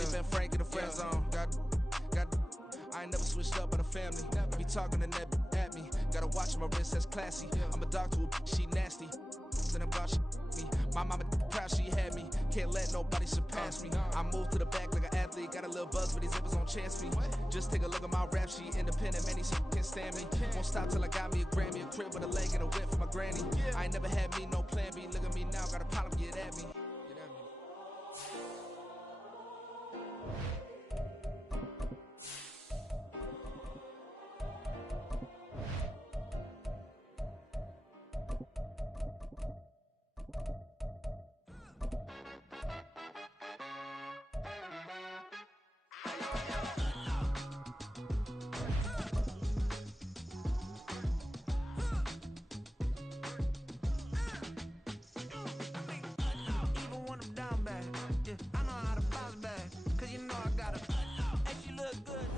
Only been frank in the friend zone. I ain't never switched up on the family. Be talking to that at me. Gotta watch my wrist, that's classy. I'm a dog to a she nasty. And I'm God, she me. My mama proud she had me. Can't let nobody surpass me. I move to the back like an athlete. Got a little buzz, but these zippers don't chance me. Just take a look at my rap sheet. Independent, man, these can't stand me. Won't stop till I got me a Grammy, a crib with a leg and a whip for my granny. I ain't never had me no plan B. Look at me now, got a problem, get at me.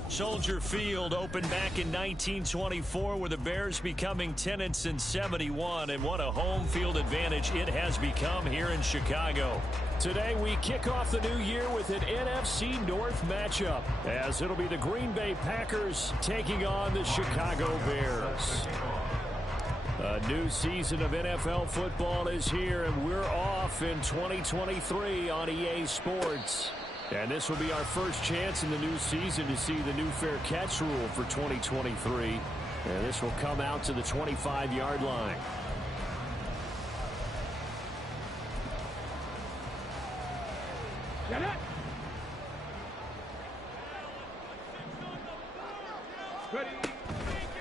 Soldier Field opened back in 1924 with the Bears becoming tenants in 71, and what a home field advantage it has become here in Chicago. Today we kick off the new year with an NFC North matchup, as it'll be the Green Bay Packers taking on the Chicago Bears. A new season of NFL football is here, and we're off in 2023 on EA Sports. And this will be our first chance in the new season to see the new fair catch rule for 2023. And this will come out to the 25-yard line.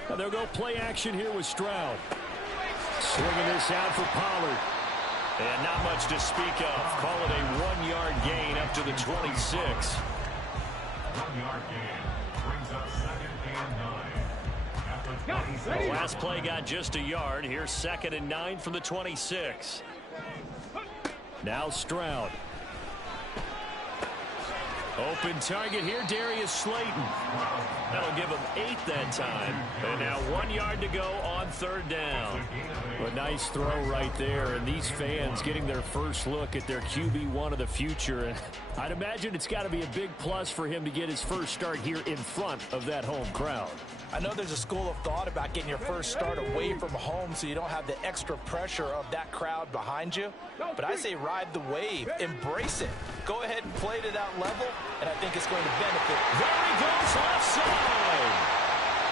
Now they'll go play action here with Stroud. Swinging this out for Pollard. And not much to speak of. Call it a 1-yard gain up to the 26. 1-yard gain brings up 2nd and 9. The last play got just a yard. Here's 2nd and 9 from the 26. Now Stroud. Open target here, Darius Slayton. That'll give him 8 that time. And now 1 yard to go on 3rd down. A nice throw right there, and these fans getting their first look at their QB1 of the future. And I'd imagine it's got to be a big plus for him to get his first start here in front of that home crowd. I know there's a school of thought about getting your first start away from home so you don't have the extra pressure of that crowd behind you. But I say ride the wave. Embrace it. Go ahead and play to that level, and I think it's going to benefit. There he goes, left side.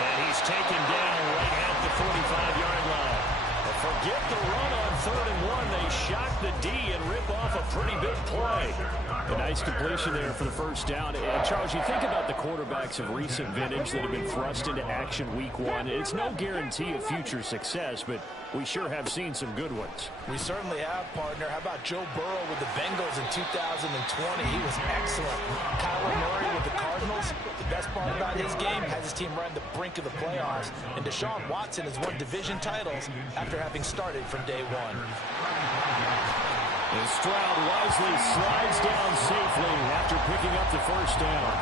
And he's taken down right at the 45-yard line. But forget the run on 3rd and 1. They shock the D and rip off a pretty big play. A nice completion there for the first down. And Charles, you think about the quarterbacks of recent vintage that have been thrust into action week 1. It's no guarantee of future success, but we sure have seen some good ones. We certainly have, partner. How about Joe Burrow with the Bengals in 2020? He was excellent. Kyler Murray with the Cardinals. The best part about his game has his team right on the brink of the playoffs. And Deshaun Watson has won division titles after having started from day 1. And Stroud wisely slides down safely after picking up the first down.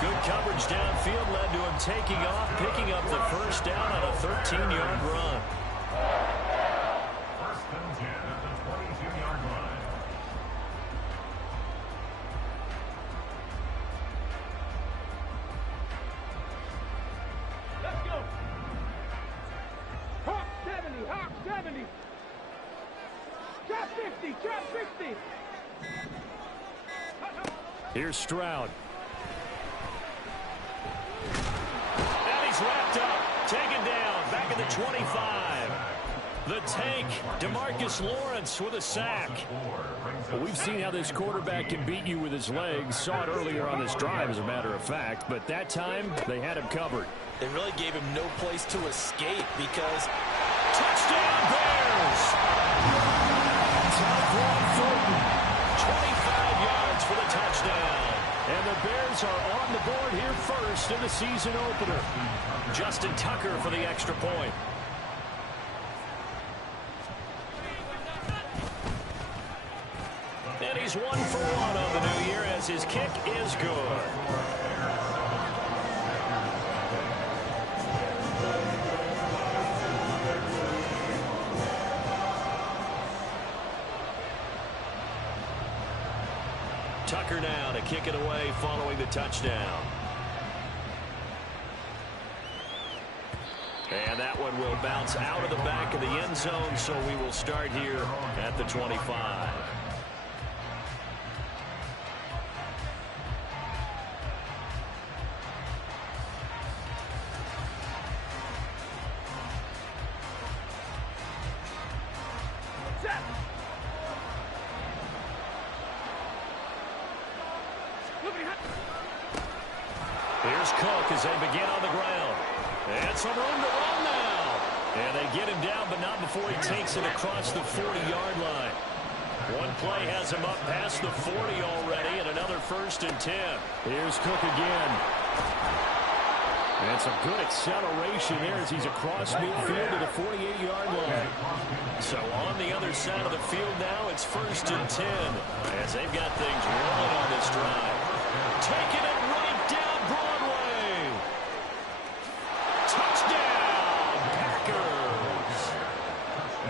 Good coverage downfield led to him taking off, picking up the first down on a 13-yard run. First and 10 at the 22-yard line. Let's go. Hawk 70, Hawk 70. Drop 50, drop 60. Here's Stroud. And he's wrapped up, taken down, back at the 25. The tank, DeMarcus Lawrence with a sack. Well, we've seen how this quarterback can beat you with his legs. Saw it earlier on this drive, as a matter of fact. But that time, they had him covered. They really gave him no place to escape because... Touchdown Bears! Tyquan Thornton, 25 yards for the touchdown. And the Bears are on the board here first in the season opener. Justin Tucker for the extra point. And he's 1 for 1 on the new year as his kick is good. Tucker now to kick it away following the touchdown. And that one will bounce out of the back of the end zone, so we will start here at the 25. Here's Cook as they begin on the ground. And some room to run now. And they get him down, but not before he takes it across the 40-yard line. One play has him up past the 40 already, and another 1st and 10. Here's Cook again. And some good acceleration there as he's across midfield to the 48-yard line. So on the other side of the field now, it's 1st and 10 as they've got things rolling on this drive. Taking it right down Broadway. Touchdown, Packers.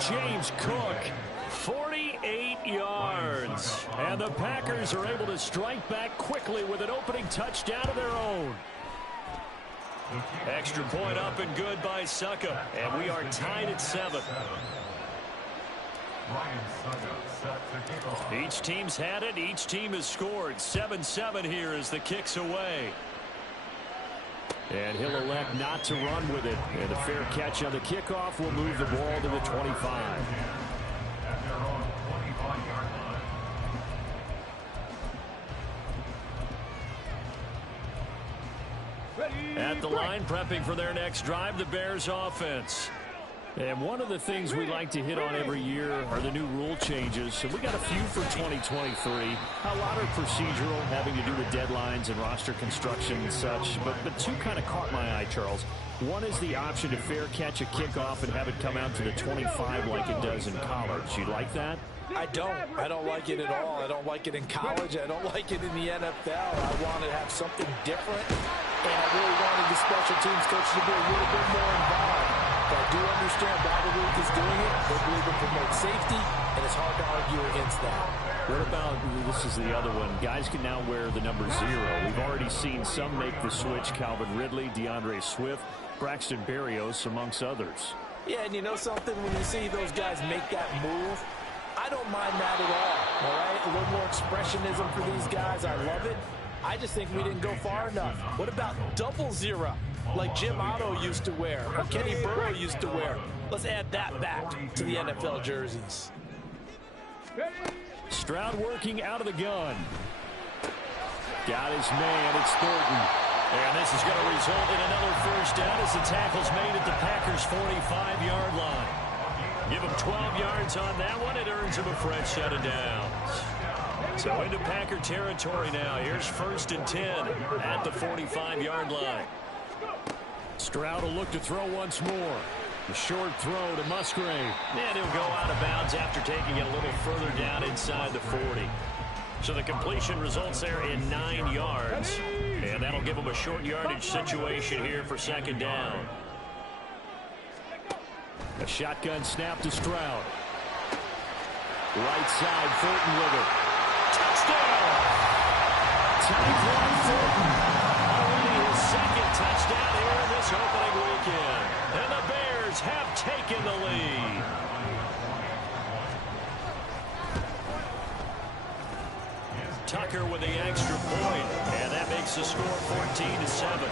James Cook, 48 yards. And the Packers are able to strike back quickly with an opening touchdown of their own. Extra point up and good by Succop. And we are tied at 7. Each team's had it. Each team has scored. 7-7 here as the kick's away. And he'll elect not to run with it. And a fair catch on the kickoff will move the ball to the 25. At the line, prepping for their next drive, the Bears offense. And one of the things we like to hit on every year are the new rule changes. So we got a few for 2023. A lot are procedural, having to do with deadlines and roster construction and such. But two kind of caught my eye, Charles. One is the option to fair catch a kickoff and have it come out to the 25 like it does in college. You like that? I don't like it at all. I don't like it in college. I don't like it in the NFL. I want to have something different. And I really wanted the special teams coach to be a little bit more involved. But I do understand why the league is doing it. They believe it promotes safety, and it's hard to argue against that. What about, this is the other one, guys can now wear the number 0. We've already seen some make the switch. Calvin Ridley, DeAndre Swift, Braxton Berrios, amongst others. Yeah, and you know something? When you see those guys make that move, I don't mind that at all right? A little more expressionism for these guys. I love it. I just think we didn't go far enough. What about 00, like Jim Otto used to wear, or Kenny Burrow used to wear? Let's add that back to the NFL jerseys. Stroud working out of the gun. Got his man, it's Thornton. And this is going to result in another 1st down as the tackle's made at the Packers' 45-yard line. Give him 12 yards on that one. It earns him a fresh set of downs. So into Packer territory now. Here's 1st and 10 at the 45-yard line. Stroud will look to throw once more. The short throw to Musgrave. And he'll go out of bounds after taking it a little further down inside the 40. So the completion results there in 9 yards. And that'll give him a short yardage situation here for 2nd down. A shotgun snap to Stroud. Right side, Thornton with it. Touchdown! Tyquan Thornton. Already his 2nd touchdown here in this opening weekend. And the Bears have taken the lead. Tucker with the extra point. And that makes the score 14-7.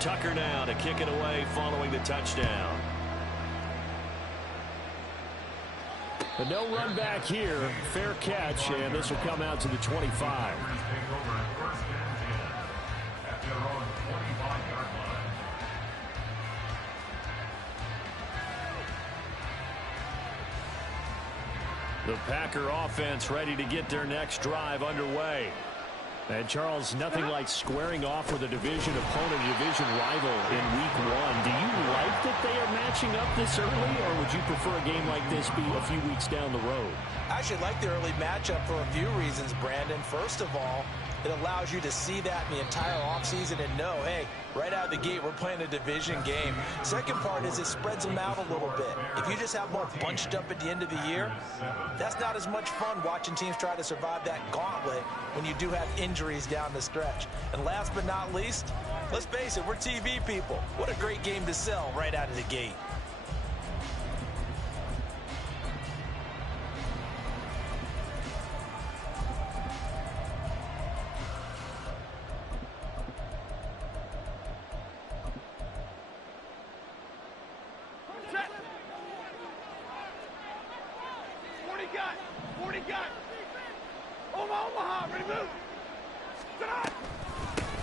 Tucker now to kick it away following the touchdown. But no run back here. Fair catch, and this will come out to the 25. The Packer offense ready to get their next drive underway. And Charles, nothing like squaring off with a division opponent, a division rival in week 1. Do you like that they are matching up this early, or would you prefer a game like this be a few weeks down the road? I actually like the early matchup for a few reasons, Brandon. First of all, it allows you to see that in the entire offseason and know, hey, right out of the gate, we're playing a division game. Second part is it spreads them out a little bit. If you just have more bunched up at the end of the year, that's not as much fun watching teams try to survive that gauntlet when you do have injuries down the stretch. And last but not least, let's face it, we're TV people. What a great game to sell right out of the gate.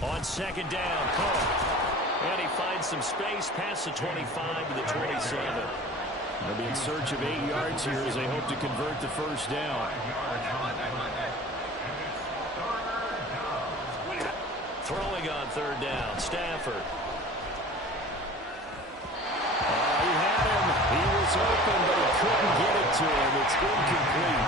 On second down, Cook. And he finds some space past the 25 to the 27. They'll be in search of 8 yards here as they hope to convert the first down. Throwing on third down, Stafford. He had him. He was open, but he couldn't get it to him. It's incomplete.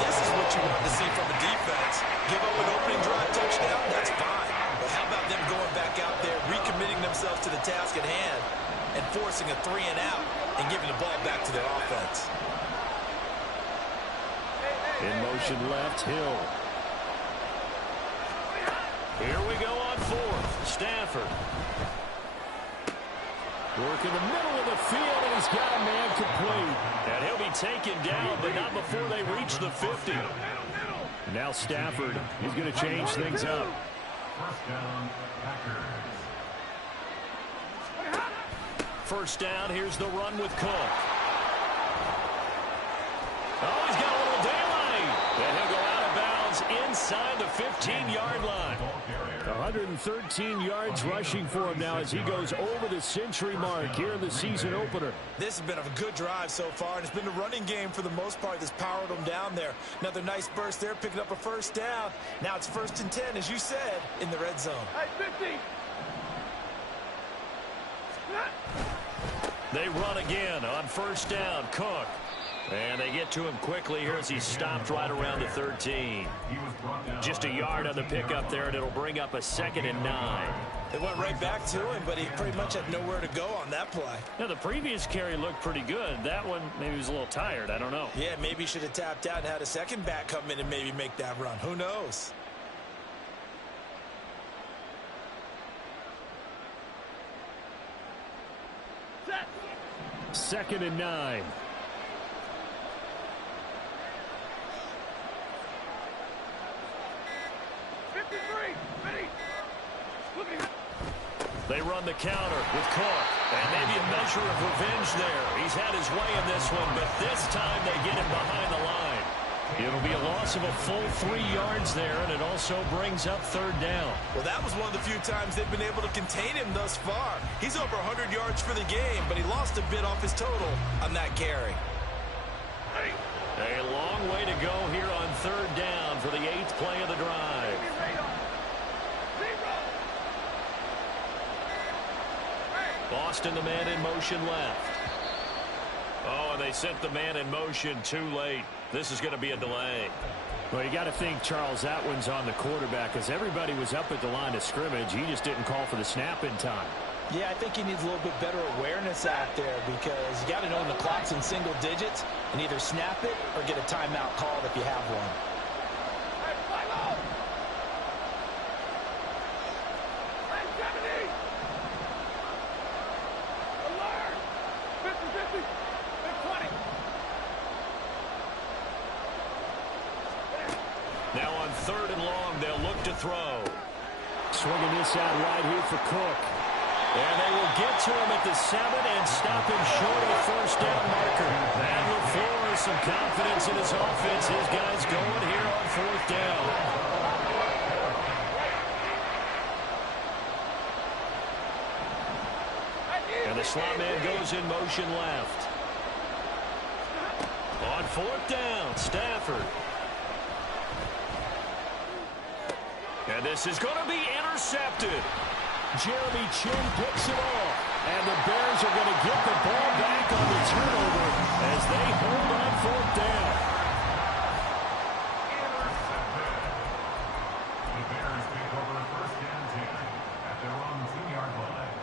This is what you want to see from a defense. Give up an opening drive touchdown, that's fine. But how about them going back out there, recommitting themselves to the task at hand, and forcing a 3 and out, and giving the ball back to their offense. In motion left, Hill. Here we go on fourth. Stafford. Work in the middle of the field, and he's got a man complete. And he'll be taken down, but not before they reach the 50. Now Stafford is going to change things up. First down, Packers. First down, here's the run with Cook. Oh, he's got a little daylight. And he'll go out of bounds inside the 15-yard line. 113 yards rushing for him now as he goes over the century mark here in the season opener. This has been a good drive so far, and it's been a running game for the most part that's powered them down there. Another nice burst there, picking up a first down. Now it's 1st and 10, as you said, in the red zone. Hey, 50. They run again on first down, Cook. And they get to him quickly here as he's stopped right around the 13. Just a yard on the pickup there, and it'll bring up a 2nd and 9. They went right back to him, but he pretty much had nowhere to go on that play. Now, the previous carry looked pretty good. That one, maybe he was a little tired. I don't know. Yeah, maybe he should have tapped out and had a second back come in and maybe make that run. Who knows? Set. 2nd and 9. They run the counter with Cook. And maybe a measure of revenge there. He's had his way in this one, but this time they get him behind the line. It'll be a loss of a full 3 yards there, and it also brings up third down. Well, that was one of the few times they've been able to contain him thus far. He's over 100 yards for the game, but he lost a bit off his total on that carry. A long way to go here on third down for the 8th play of the drive. Boston, the man in motion left. Oh, and they sent the man in motion too late. This is going to be a delay. Well, you got to think, Charles, that one's on the quarterback because everybody was up at the line of scrimmage. He just didn't call for the snap in time. Yeah, I think he needs a little bit better awareness out there because you got to know when the clock's in single digits and either snap it or get a timeout called if you have one. Now on third and long, they'll look to throw. Swinging this out right here for Cook. And they will get to him at the 7 and stop him short of the first down marker. And LaFleur, some confidence in his offense. His guys going here on fourth down. And the slot man goes in motion left. On fourth down, Stafford. And this is going to be intercepted. Jeremy Chinn picks it off. And the Bears are going to get the ball back on the turnover as they hold on 4th down. The Bears take over 1st and 10 at their own 2-yard line.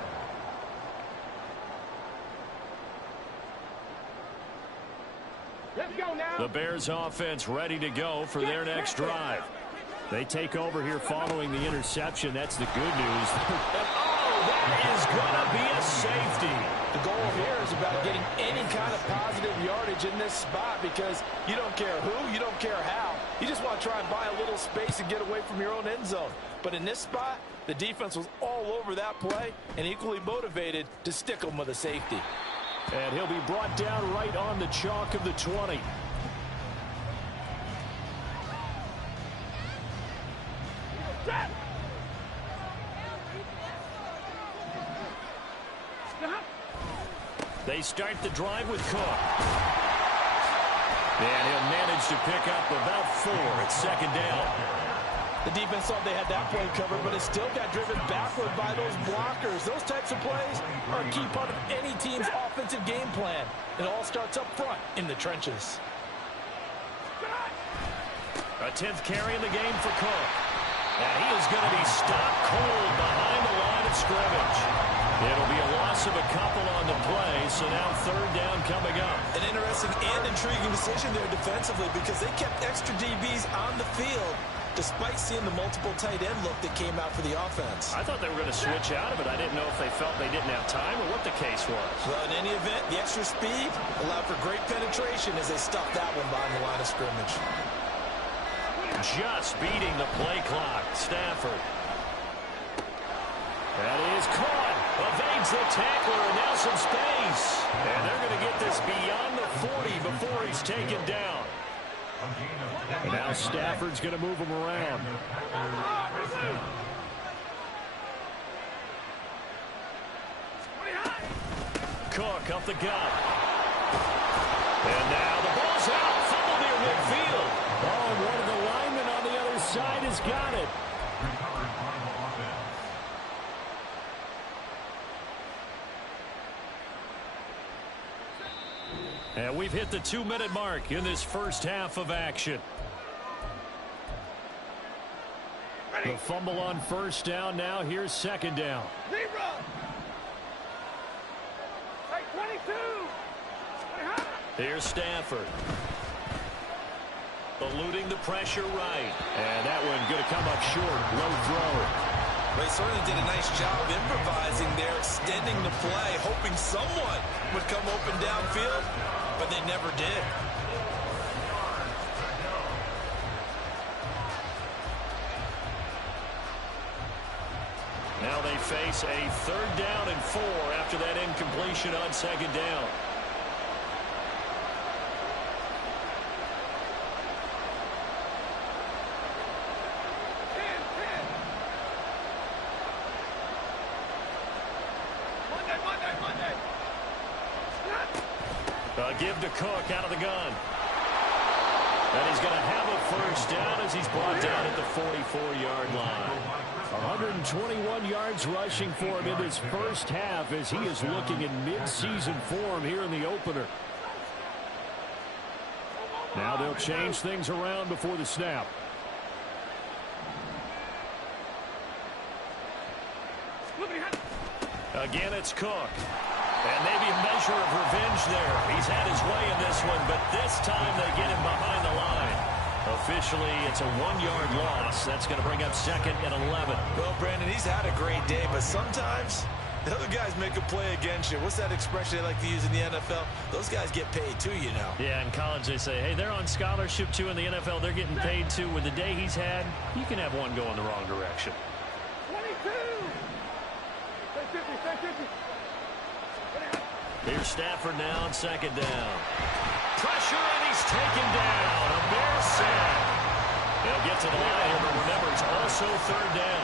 Let's go now. The Bears offense ready to go for their next drive. They take over here following the interception. That's the good news. That is going to be a safety. The goal here is about getting any kind of positive yardage in this spot because you don't care who, you don't care how. You just want to try and buy a little space and get away from your own end zone. But in this spot, the defense was all over that play and equally motivated to stick them with a safety. And he'll be brought down right on the chalk of the 20. They start the drive with Cook. And he'll manage to pick up about 4 at 2nd down. The defense thought they had that play covered, but it still got driven backward by those blockers. Those types of plays are a key part of any team's offensive game plan. It all starts up front in the trenches. A 10th carry in the game for Cook. And he is going to be stopped cold behind the line of scrimmage. It'll be a loss of a couple on the play, so now 3rd down coming up. An interesting and intriguing decision there defensively because they kept extra DBs on the field despite seeing the multiple tight end look that came out for the offense. I thought they were going to switch out of it. I didn't know if they felt they didn't have time or what the case was. Well, in any event, the extra speed allowed for great penetration as they stuffed that one behind the line of scrimmage. Just beating the play clock. Stafford. That is caught. Evades the tackler and now some space. And they're going to get this beyond the 40 before he's taken down. And now Stafford's going to move him around. Cook up the gut. And now the ball's out. Fumble near midfield. Oh, one of the linemen on the other side has got it. And we've hit the 2-minute mark in this first half of action. The fumble on 1st down. Now here's 2nd down. Zero. Hey, 22. Here's Stafford. Eluding the pressure right. And that one going to come up short. Low throw. They certainly did a nice job improvising there, extending the play, hoping someone would come open downfield, but they never did. Now they face a 3rd down and 4 after that incompletion on 2nd down. Give to Cook out of the gun. And he's going to have a 1st down as he's brought down at the 44-yard line. 121 yards rushing for him in his first half as he is looking in mid-season form here in the opener. Now they'll change things around before the snap. Again, it's Cook. And maybe a measure of revenge there. He's had his way in this one, but this time they get him behind the line. Officially, it's a 1-yard loss. That's going to bring up 2nd and 11. Well, Brandon, he's had a great day, but sometimes the other guys make a play against you. What's that expression they like to use in the NFL? Those guys get paid too, you know. Yeah, in college they say, hey, they're on scholarship too. In the NFL, they're getting paid too. With the day he's had, you can have one go in the wrong direction. 22. Stay 50, stay 50. Here's Stafford now on 2nd down. Pressure, and he's taken down. A Bears sack. They'll get to the line here, but remember, it's also 3rd down.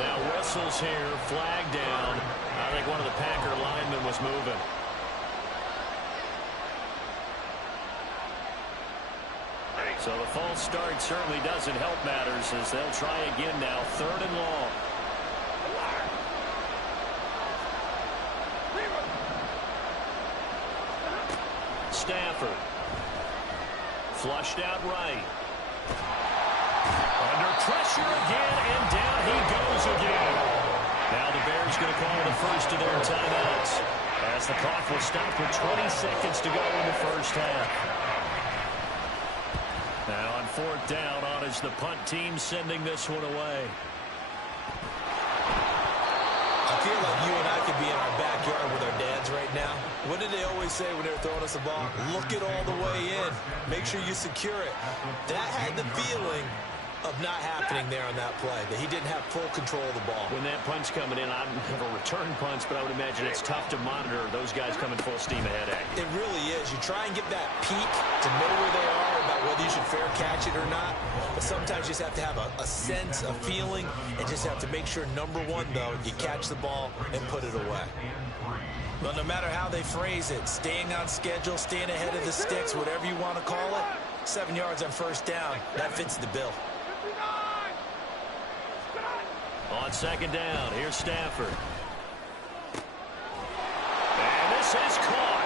Now whistles here, flag down. I think one of the Packer linemen was moving. So the false start certainly doesn't help matters as they'll try again now. 3rd and long. Stafford. Flushed out right. Under pressure again, and down he goes again. Now the Bears going to call the first of their timeouts as the clock will stop with 20 seconds to go in the first half. Now on 4th down, on is the punt team sending this one away. I feel like you and I could be in our backyard with our dads right now. What did they always say when they were throwing us the ball? Look it all the way in. Make sure you secure it. That had the feeling of not happening there on that play, that he didn't have full control of the ball. When that punt's coming in, I don't have a return punch, but I would imagine it's tough to monitor those guys coming full steam ahead at you. It really is. You try and get that peek to know where they are, about whether you should fair catch it or not. But sometimes you just have to have a sense, a feeling, and just have to make sure, number one, though, you catch the ball and put it away. But no matter how they phrase it, staying on schedule, staying ahead of the sticks, whatever you want to call it, 7 yards on 1st down, that fits the bill. On 2nd down, here's Stafford. And this is caught.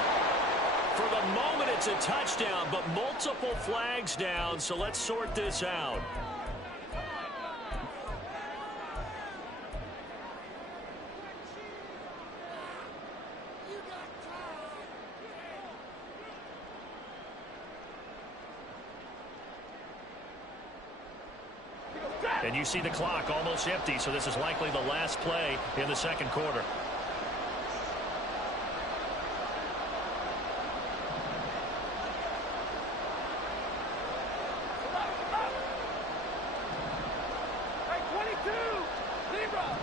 For the moment, it's a touchdown, but multiple flags down, so let's sort this out. And you see the clock almost empty, so this is likely the last play in the 2nd quarter. Hey, 22! Zebra!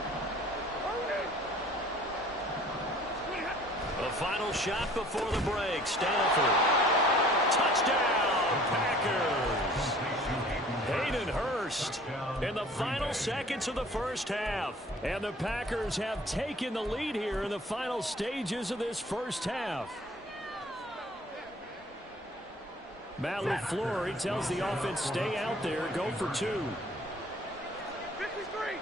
The final shot before the break. Stafford. Touchdown, Packers. Hayden Hurst in the final seconds of the first half. And the Packers have taken the lead here in the final stages of this first half. Matt LaFleur, he tells the offense, stay out there, go for 2. 53!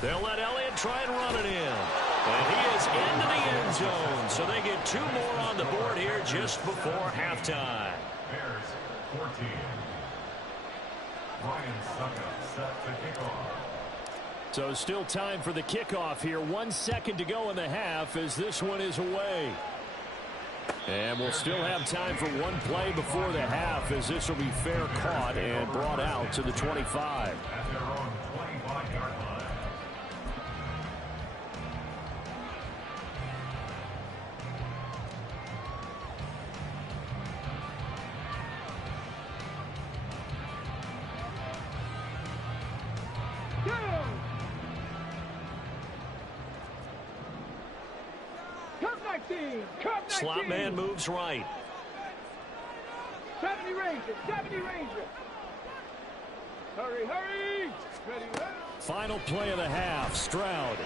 They'll let Elliott try and run it in. And he is into the end zone. So they get 2 more on the board here just before halftime. Bears 14. Ryan Suckup set to kick off. So still time for the kickoff here. 1 second to go in the half as this one is away. And we'll still have time for one play before the half as this will be fair caught and brought out to the 25. At their own 25-yard line. Slot man moves right. 70 Ranger, 70 Ranger. Hurry, hurry. Ready, ready. Final play of the half, Stroud.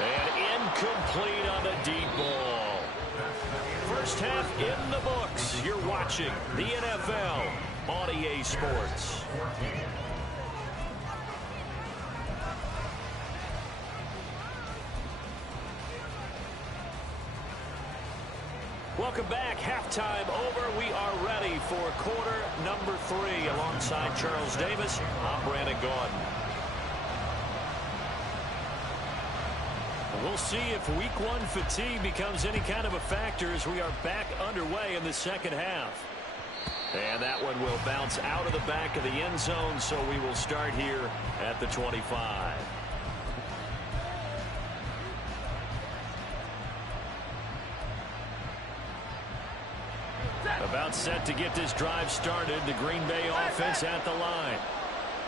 And incomplete on the deep ball. First half in the books. You're watching the NFL on EA Sports. Welcome back. Halftime over. We are ready for quarter number 3. Alongside Charles Davis, I'm Brandon Gaudin. We'll see if week 1 fatigue becomes any kind of a factor as we are back underway in the second half. And that one will bounce out of the back of the end zone, so we will start here at the 25. About set to get this drive started. The Green Bay offense at the line.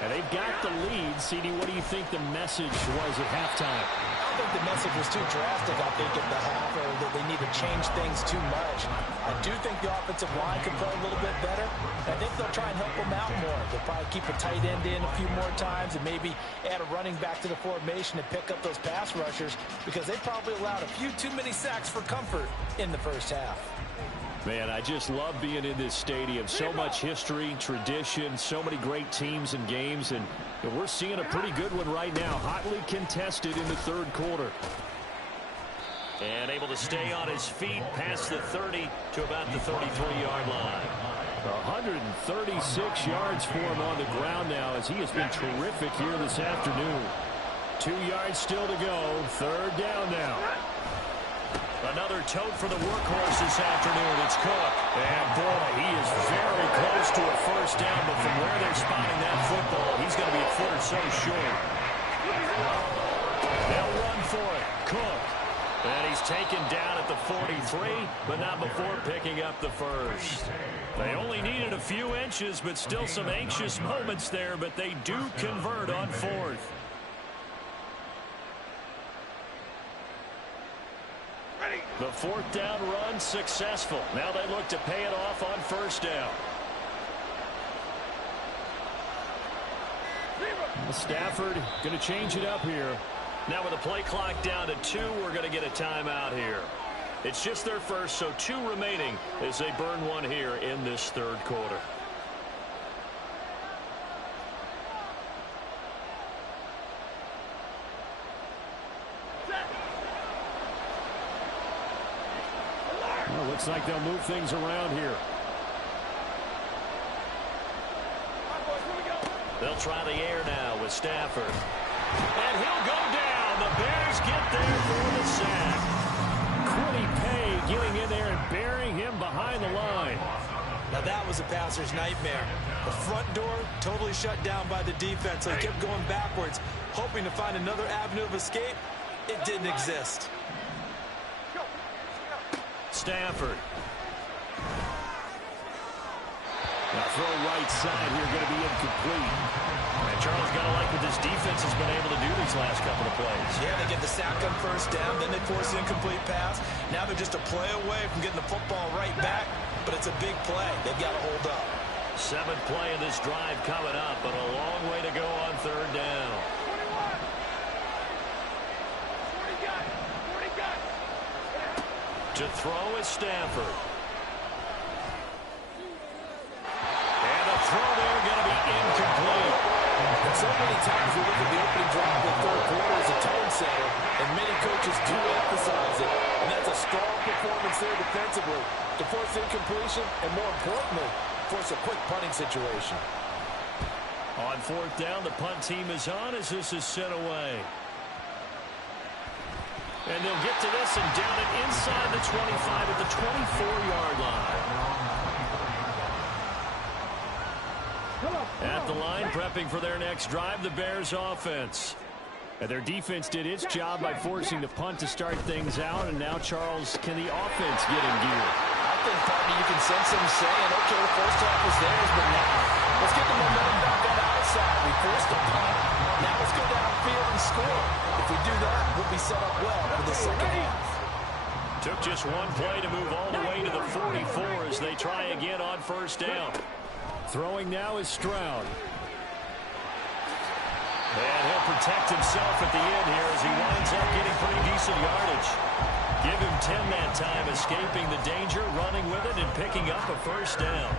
And they've got the lead. CD, what do you think the message was at halftime? I think the message was too drastic, I think, at the half, or that they need to change things too much. I do think the offensive line could play a little bit better. I think they'll try and help them out more. They'll probably keep a tight end in a few more times and maybe add a running back to the formation and pick up those pass rushers because they probably allowed a few too many sacks for comfort in the first half. Man, I just love being in this stadium. So much history, tradition, so many great teams and games, and we're seeing a pretty good one right now. Hotly contested in the third quarter. And able to stay on his feet past the 30 to about the 33-yard line. 136 yards for him on the ground now as he has been terrific here this afternoon. 2 yards still to go. Third down now. Another tote for the workhorse this afternoon. It's Cook. And boy, he is very close to a first down, but from where they're spotting that football, he's going to be a foot or so short. They'll run for it. Cook. And he's taken down at the 43, but not before picking up the first. They only needed a few inches, but still some anxious moments there, but they do convert on fourth. The fourth down run successful. Now they look to pay it off on first down. Stafford going to change it up here. Now with the play clock down to 2, we're going to get a timeout here. It's just their first, so 2 remaining as they burn one here in this third quarter. Well, looks like they'll move things around here. They'll try the air now with Stafford. And he'll go down. The Bears get there for the sack. Kwity Paye getting in there and burying him behind the line. Now that was a passer's nightmare. The front door totally shut down by the defense. So he kept going backwards, hoping to find another avenue of escape. It didn't exist. Stafford. Now throw right side here, going to be incomplete. And Charles got to like what this defense has been able to do these last couple of plays. Yeah, they get the sack on first down, then they force the incomplete pass. Now they're just a play away from getting the football right back, but it's a big play. They've got to hold up. 7th play of this drive coming up, but a long way to go on third down. 40 to throw is Stafford. Throw there going to be incomplete. And so many times we look at the opening drive of the third quarter as a tone setter, and many coaches do emphasize it. And that's a strong performance there defensively to force incompletion and, more importantly, force a quick punting situation. On fourth down, the punt team is on as this is sent away. And they'll get to this and down it inside the 25 at the 24-yard line. At the line, prepping for their next drive, the Bears offense. And their defense did its job by forcing the punt to start things out, and now, Charles, can the offense get in gear? I think, partner, you can sense them saying, okay, the first half was theirs, but now let's get the momentum back on the outside. We forced a punt. Now let's go downfield and score. If we do that, we'll be set up well for the second half. Took just one play to move all the way to the 44 as they try again on first down. Throwing now is Stroud. And he'll protect himself at the end here as he winds up getting pretty decent yardage. Give him 10 that time, escaping the danger, running with it, and picking up a first down.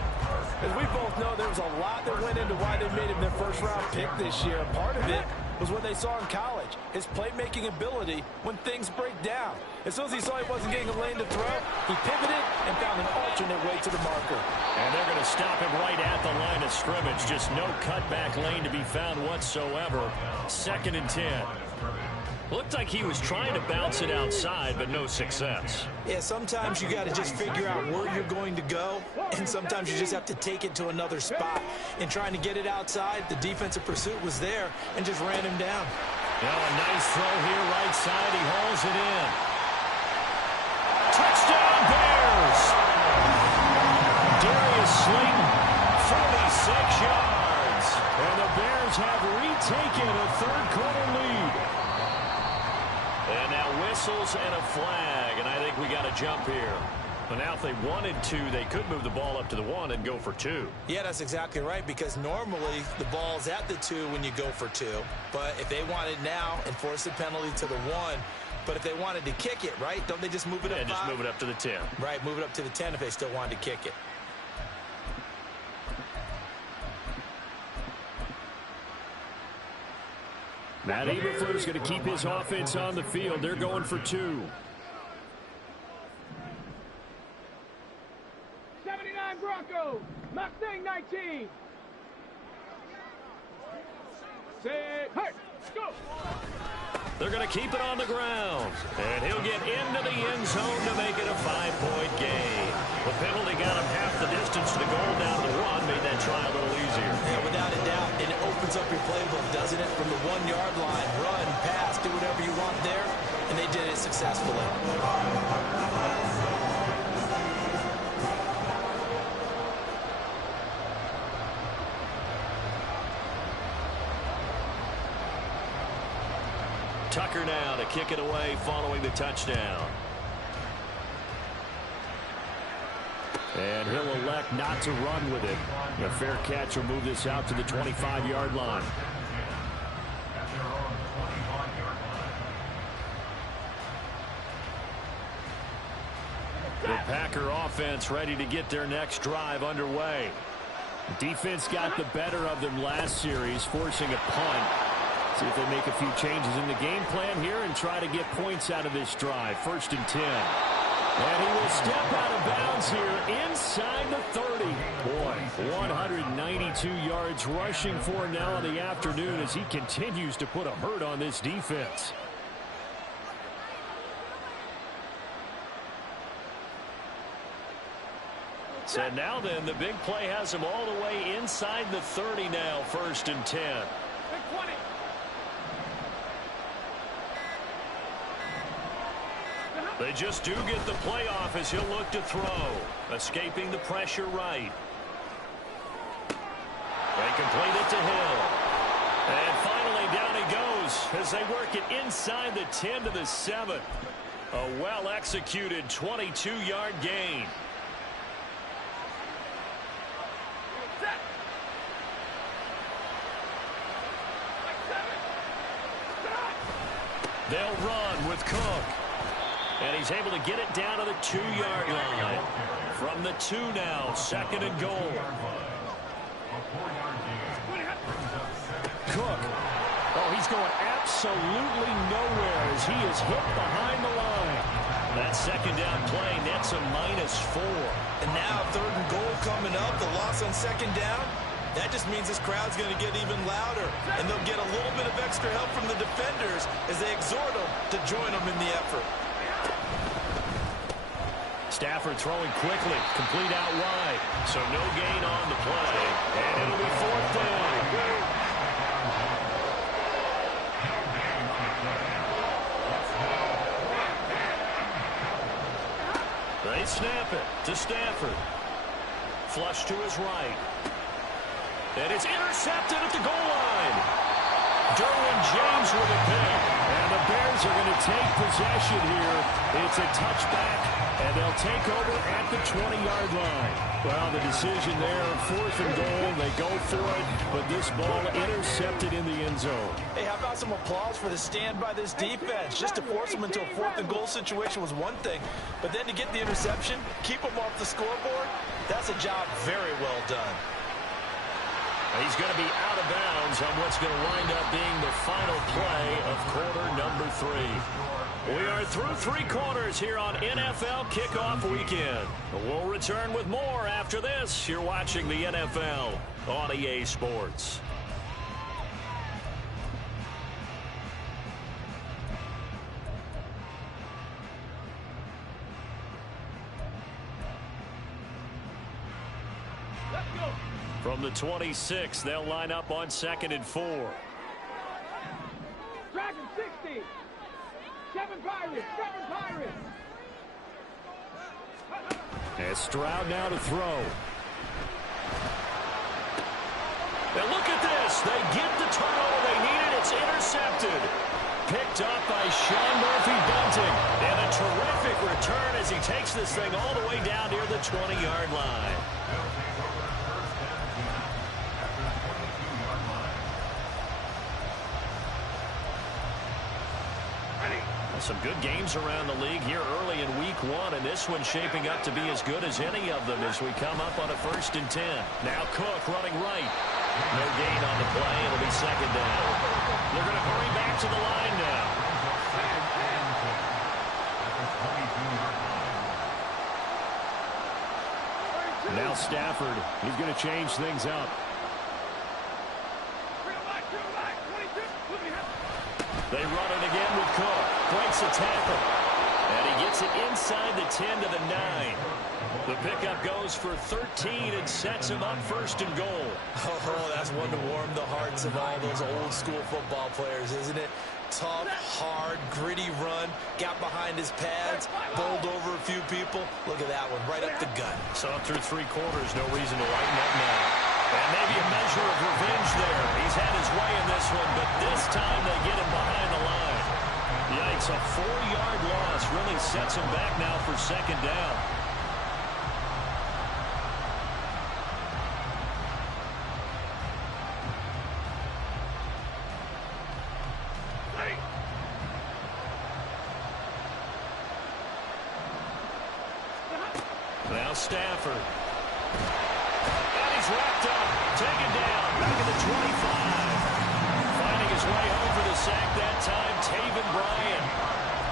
As we both know, there was a lot that went into why they made him their first-round pick this year. Part of it was what they saw in college, his playmaking ability when things break down. As soon as he saw he wasn't getting a lane to throw, he pivoted and found an alternate way to the marker. And they're going to stop him right at the line of scrimmage. Just no cutback lane to be found whatsoever. 2nd and 10. Looked like he was trying to bounce it outside, but no success. Yeah, sometimes you got to just figure out where you're going to go, and sometimes you just have to take it to another spot. In trying to get it outside, the defensive pursuit was there and just ran him down. Now a nice throw here right side. He hauls it in. Touchdown, Bears! Darius Slayton, 46 yards. And the Bears have retaken a third-quarter lead. And now whistles and a flag, and I think we got a jump here. But now if they wanted to, they could move the ball up to the 1 and go for 2. Yeah, that's exactly right, because normally the ball's at the 2 when you go for 2. But if they want it now and force the penalty to the 1, But if they wanted to kick it, right, don't they just move it up? Yeah, just move it up to the 10. Right, move it up to the 10 if they still wanted to kick it. Matt Eberflus going to keep his offense on the field. They're going for 2. 79 Broncos, Mustang 19. Set, hurt, go. They're going to keep it on the ground. And he'll get into the end zone to make it a 5-point gain. The penalty got him half the distance to the goal down to 1, made that try a little easier. Yeah, without a doubt. And it opens up your playbook, doesn't it? From the 1-yard line, run, pass, do whatever you want there. And they did it successfully. Tucker now to kick it away following the touchdown. And he'll elect not to run with it. A fair catch will move this out to the 25-yard line. At their own 25-yard line. The Packer offense ready to get their next drive underway. Defense got the better of them last series, forcing a punt. See if they make a few changes in the game plan here and try to get points out of this drive. 1st and 10. And he will step out of bounds here inside the 30. Boy, 192 yards rushing for him now in the afternoon as he continues to put a hurt on this defense. So now then, the big play has him all the way inside the 30 now. 1st and 10. Big 20. They just do get the play off as he'll look to throw. Escaping the pressure right. They complete it to Hill. And finally down he goes as they work it inside the 10 to the 7. A well-executed 22-yard gain. They'll run with Cook. And he's able to get it down to the 2-yard line. From the 2 now, 2nd and goal. Cook. Oh, he's going absolutely nowhere as he is hit behind the line. That 2nd down play nets a -4. And now 3rd and goal coming up, the loss on 2nd down. That just means this crowd's going to get even louder. And they'll get a little bit of extra help from the defenders as they exhort them to join them in the effort. Stafford throwing quickly, complete out wide. So no gain on the play. And it'll be 4th down. They snap it to Stafford. Flush to his right. And it's intercepted at the goal line. Derwin James with a pick. And the Bears are going to take possession here. It's a touchback, and they'll take over at the 20-yard line. Well, the decision there, 4th and goal. They go for it, but this ball intercepted in the end zone. Hey, how about some applause for the stand by this defense? Just to force them into a 4th and goal situation was one thing, but then to get the interception, keep them off the scoreboard, that's a job very well done. He's going to be out of bounds on what's going to wind up being the final play of quarter number 3. We are through 3 quarters here on NFL Kickoff Weekend. We'll return with more after this. You're watching the NFL on EA Sports. From the 26, they'll line up on 2nd and 4. Dragon 60. 7 Pirates. 7 Pirates. And Stroud now to throw. And look at this. They get the turnover they needed. It's intercepted. Picked up by Sean Murphy-Bunting. And a terrific return as he takes this thing all the way down near the 20-yard line. Some good games around the league here early in week 1, and this one's shaping up to be as good as any of them as we come up on a 1st and 10. Now Cook running right. No gain on the play. It'll be 2nd down. They're going to hurry back to the line now. Now Stafford, he's going to change things up. They run it again with Cook. Breaks a tackle. And he gets it inside the 10 to the 9. The pickup goes for 13 and sets him up 1st and goal. Oh, that's one to warm the hearts of all those old school football players, isn't it? Tough, hard, gritty run. Got behind his pads. Bowled over a few people. Look at that one, right up the gut. Saw it through 3 quarters. No reason to lighten up now. And maybe a measure of revenge there. He's had his way in this one, but this time they get him behind the line. Yikes, a 4-yard loss really sets him back now for 2nd down. Now Stafford. And he's wrapped up. Taken down. Back at the 25. Finding his way home for the sack that time, Taven Bryan.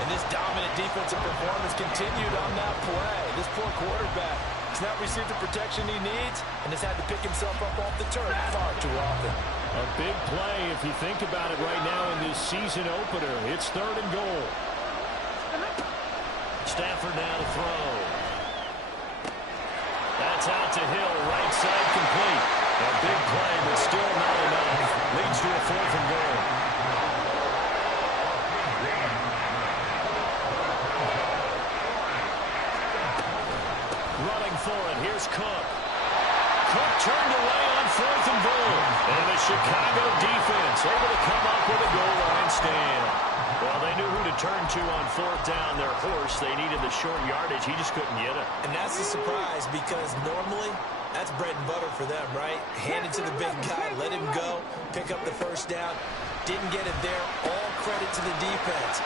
And this dominant defensive performance continued on that play. This poor quarterback has not received the protection he needs and has had to pick himself up off the turf far too often. A big play if you think about it right now in this season opener. It's 3rd and goal. Stafford now to throw. That's out to Hill, right side complete. A big play, but still not enough. Leads to a 4th and goal. Running for it, here's Cook. Cook turned away on 4th and goal. And the Chicago defense able to come up with a goal line stand. Well, they knew who to turn to on 4th down. Their horse, they needed the short yardage. He just couldn't get it. And that's a surprise because normally that's bread and butter for them, right? Hand it to the big guy, let him go, pick up the 1st down. Didn't get it there. All credit to the defense.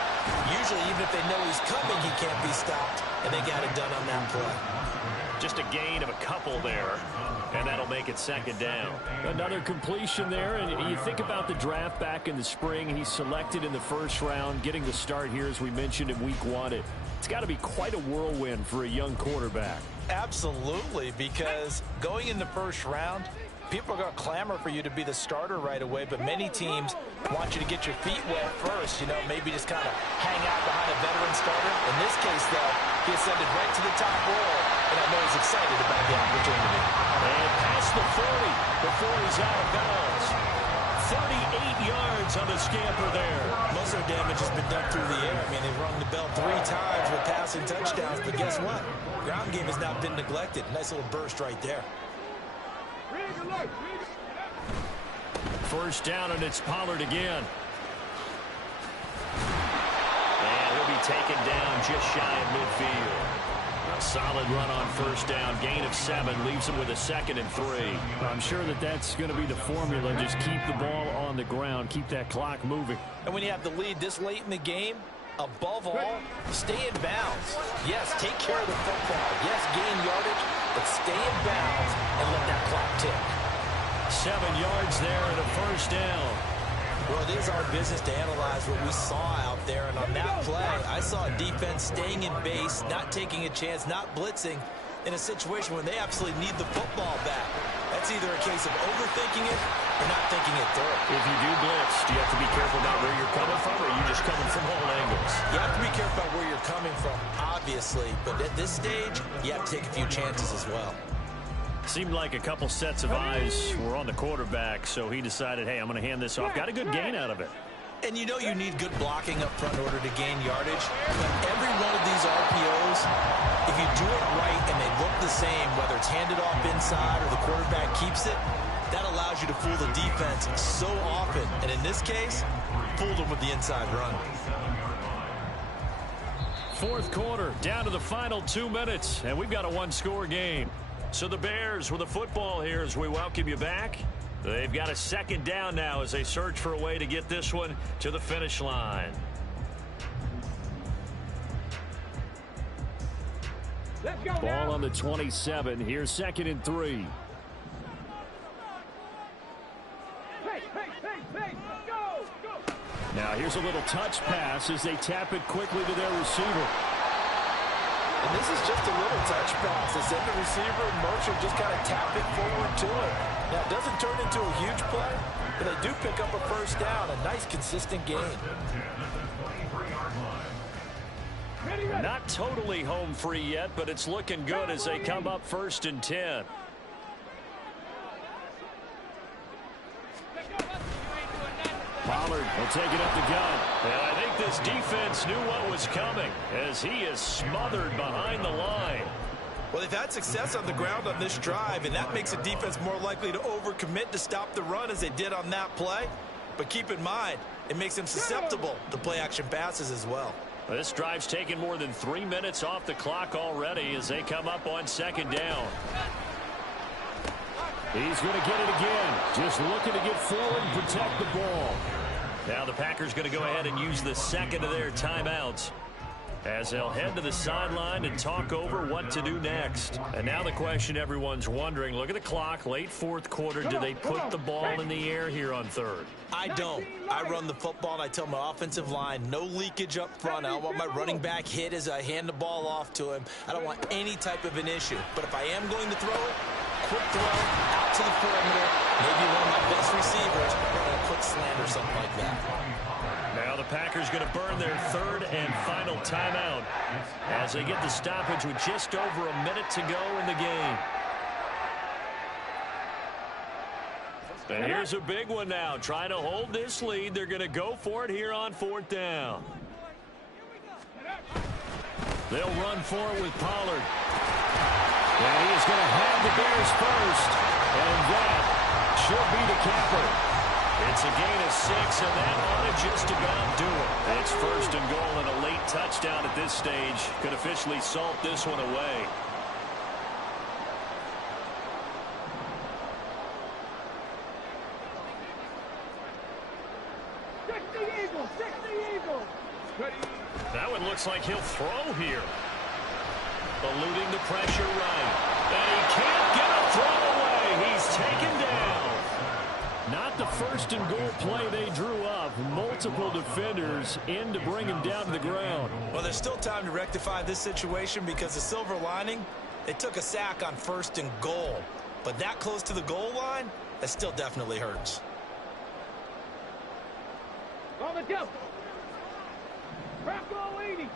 Usually, even if they know he's coming, he can't be stopped. And they got it done on that play. Just a gain of a couple there. And that'll make it 2nd down. Another completion there, and you think about the draft back in the spring. He's selected in the 1st round, getting the start here, as we mentioned, in week 1. It's got to be quite a whirlwind for a young quarterback. Absolutely, because going in the 1st round, people are going to clamor for you to be the starter right away, but many teams want you to get your feet wet first, maybe just kind of hang out behind a veteran starter. In this case, though, he ascended right to the top role, and I know he's excited about the opportunity. And past the 40 before he's out of bounds. 38 yards on the scamper there. Most of their damage has been done through the air. I mean, they've rung the bell 3 times with passing touchdowns, but guess what? Ground game has not been neglected. Nice little burst right there. 1st down, and it's Pollard again. And he'll be taken down just shy of midfield. A solid run on 1st down. Gain of 7 leaves him with a 2nd and 3. I'm sure that's going to be the formula. Just keep the ball on the ground. Keep that clock moving. And when you have the lead this late in the game, above all, stay in bounds. Yes, take care of the football. Yes, gain yardage, but stay in bounds and let that clock tick. 7 yards there and a 1st down. Well, it is our business to analyze what we saw out there, and on that play, I saw a defense staying in base, not taking a chance, not blitzing in a situation when they absolutely need the football back. That's either a case of overthinking it or not thinking it through. If you do blitz, do you have to be careful about where you're coming from, or are you just coming from all angles? You have to be careful about where you're coming from, obviously, but at this stage, you have to take a few chances as well. Seemed like a couple sets of eyes were on the quarterback, so he decided, hey, I'm going to hand this off. Got a good gain out of it. And you know you need good blocking up front in order to gain yardage. But every one of these RPOs, if you do it right and they look the same, whether it's handed off inside or the quarterback keeps it, that allows you to fool the defense so often. And in this case, fooled them with the inside run. 4th quarter, down to the final 2 minutes, and we've got a 1-score game. So the Bears with the football here as we welcome you back. They've got a 2nd down now as they search for a way to get this one to the finish line. Let's go Ball now. on the 27. Here's 2nd and 3. Hey, go, go. Now here's a little touch pass as they tap it quickly to their receiver. And this is just a little touch pass. They send the receiver in motion, just kind of tap it forward to him. Now, it doesn't turn into a huge play, but they do pick up a first down. A nice, consistent gain. Ready, ready. Not totally home free yet, but it's looking good as they come up 1st and 10. Pollard will take it up the gut. And I think this defense knew what was coming as he is smothered behind the line. Well, they've had success on the ground on this drive, and that makes a defense more likely to overcommit to stop the run as they did on that play. But keep in mind, it makes them susceptible to play-action passes as well. This drive's taken more than 3 minutes off the clock already as they come up on 2nd down. He's going to get it again. Just looking to get forward and protect the ball. Now the Packers going to go ahead and use the 2nd of their timeouts as they'll head to the sideline and talk over what to do next. And now the question everyone's wondering, look at the clock, late 4th quarter. Do they put the ball in the air here on 3rd? I don't. I run the football, and I tell my offensive line, no leakage up front. I don't want my running back hit as I hand the ball off to him. I don't want any type of an issue. But if I am going to throw it, quick throw out to the perimeter, maybe one of my best receivers running a quick slant or something like that. Now the Packers going to burn their 3rd and final timeout as they get the stoppage with just over a minute to go in the game. And here's a big one now. Trying to hold this lead. They're going to go for it here on 4th down. They'll run for it with Pollard. And he is going to have the Bears first. And that should be the capper. It's a gain of 6, and that ought to just about do it. It's 1st and goal, and a late touchdown at this stage could officially salt this one away. Stick the Eagles, stick the Eagles. Ready. That one looks like he'll throw here. Eluding the pressure right. And he can't get a throw away. He's taken down. Not the 1st and goal play they drew up. Multiple defenders in to bring him down to the ground. Well, there's still time to rectify this situation because the silver lining, they took a sack on 1st and goal. But that close to the goal line, that still definitely hurts. On the jump. Bronco 80.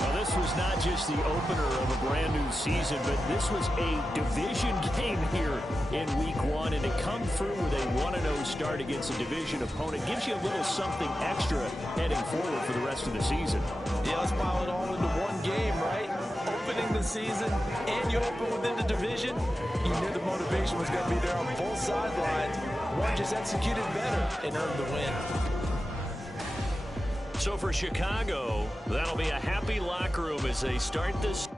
Well, this was not just the opener of a brand new season, but this was a division game here in week 1. And to come through with a 1-0 start against a division opponent gives you a little something extra heading forward for the rest of the season. Yeah, let's pile it all into one game, right? Opening the season, and you open within the division. You knew the motivation was going to be there on both sidelines. One just executed better and earned the win. So for Chicago, that'll be a happy locker room as they start this